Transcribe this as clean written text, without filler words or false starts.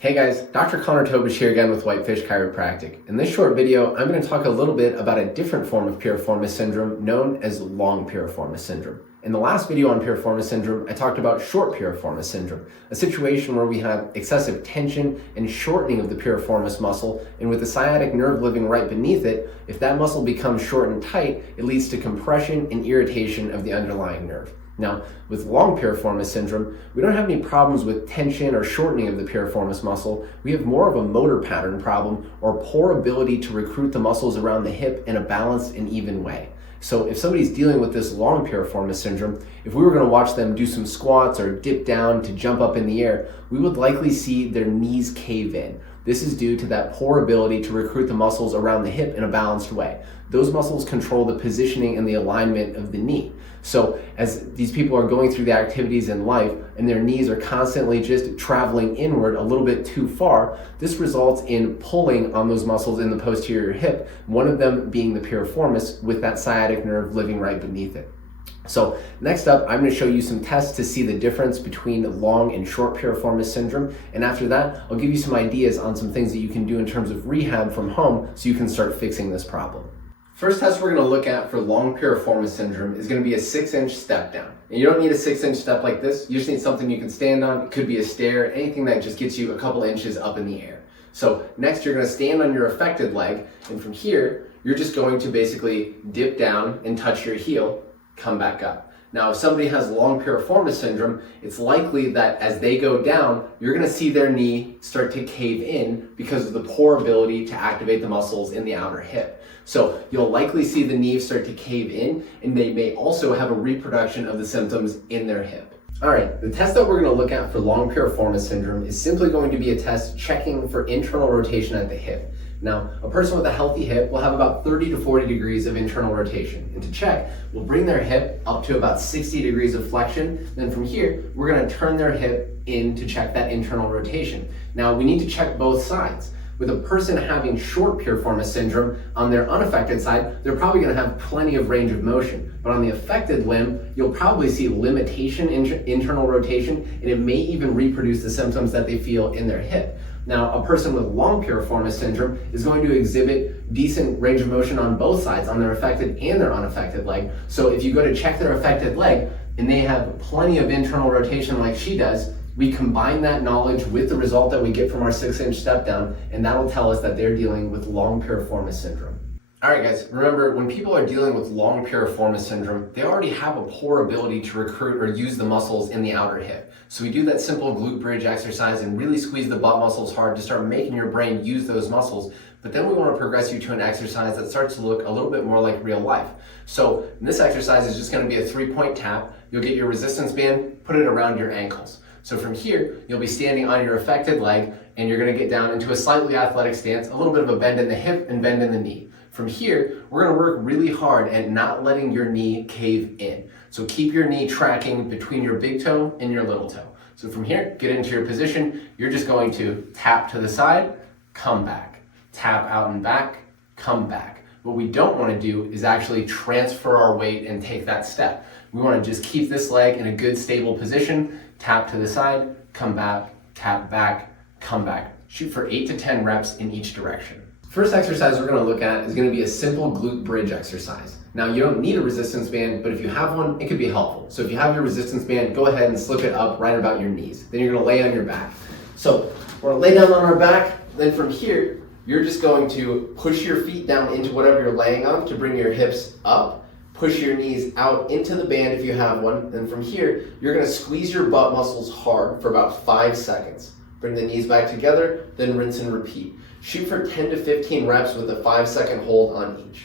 Hey guys, Dr. Tobisch here again with Whitefish Chiropractic. In this short video, I'm going to talk a little bit about a different form of piriformis syndrome known as long piriformis syndrome. In the last video on piriformis syndrome, I talked about short piriformis syndrome, a situation where we have excessive tension and shortening of the piriformis muscle, and with the sciatic nerve living right beneath it, if that muscle becomes short and tight, it leads to compression and irritation of the underlying nerve. Now, with long piriformis syndrome, we don't have any problems with tension or shortening of the piriformis muscle. We have more of a motor pattern problem or poor ability to recruit the muscles around the hip in a balanced and even way. So if somebody's dealing with this long piriformis syndrome, if we were going to watch them do some squats or dip down to jump up in the air, we would likely see their knees cave in. This is due to that poor ability to recruit the muscles around the hip in a balanced way. Those muscles control the positioning and the alignment of the knee. So as these people are going through the activities in life and their knees are constantly just traveling inward a little bit too far, this results in pulling on those muscles in the posterior hip, one of them being the piriformis with that sciatic nerve living right beneath it. So next up, I'm going to show you some tests to see the difference between long and short piriformis syndrome. And after that, I'll give you some ideas on some things that you can do in terms of rehab from home so you can start fixing this problem. First test we're going to look at for long piriformis syndrome is going to be a 6-inch step down. And you don't need a 6-inch step like this. You just need something you can stand on. It could be a stair, anything that just gets you a couple inches up in the air. So next you're going to stand on your affected leg, and from here you're just going to basically dip down and touch your heel, come back up. Now, if somebody has long piriformis syndrome, it's likely that as they go down, you're going to see their knee start to cave in because of the poor ability to activate the muscles in the outer hip. So you'll likely see the knee start to cave in, and they may also have a reproduction of the symptoms in their hip. All right, the test that we're going to look at for long piriformis syndrome is simply going to be a test checking for internal rotation at the hip. Now, a person with a healthy hip will have about 30 to 40 degrees of internal rotation. And to check, we'll bring their hip up to about 60 degrees of flexion. Then from here, we're going to turn their hip in to check that internal rotation. Now, we need to check both sides. With a person having short piriformis syndrome, on their unaffected side, they're probably going to have plenty of range of motion. But on the affected limb, you'll probably see limitation in internal rotation, and it may even reproduce the symptoms that they feel in their hip. Now, a person with long piriformis syndrome is going to exhibit decent range of motion on both sides, on their affected and their unaffected leg. So if you go to check their affected leg and they have plenty of internal rotation like she does, we combine that knowledge with the result that we get from our 6-inch step down, and that'll tell us that they're dealing with long piriformis syndrome. All right, guys, remember, when people are dealing with long piriformis syndrome, they already have a poor ability to recruit or use the muscles in the outer hip. So we do that simple glute bridge exercise and really squeeze the butt muscles hard to start making your brain use those muscles. But then we want to progress you to an exercise that starts to look a little bit more like real life. So this exercise is just going to be a 3-point tap. You'll get your resistance band, put it around your ankles. So from here, you'll be standing on your affected leg, and you're going to get down into a slightly athletic stance, a little bit of a bend in the hip and bend in the knee. From here, we're going to work really hard at not letting your knee cave in. So keep your knee tracking between your big toe and your little toe. So from here, get into your position. You're just going to tap to the side, come back. Tap out and back, come back. What we don't want to do is actually transfer our weight and take that step. We want to just keep this leg in a good stable position. Tap to the side, come back, tap back, come back. Shoot for 8 to 10 reps in each direction. First exercise we're going to look at is going to be a simple glute bridge exercise. Now, you don't need a resistance band, but if you have one, it could be helpful. So if you have your resistance band, go ahead and slip it up right about your knees. Then you're going to lay on your back. So we're going to lay down on our back. Then from here, you're just going to push your feet down into whatever you're laying on to bring your hips up. Push your knees out into the band if you have one. Then from here, you're going to squeeze your butt muscles hard for about 5 seconds. Bring the knees back together, then rinse and repeat. Shoot for 10 to 15 reps with a 5-second hold on each.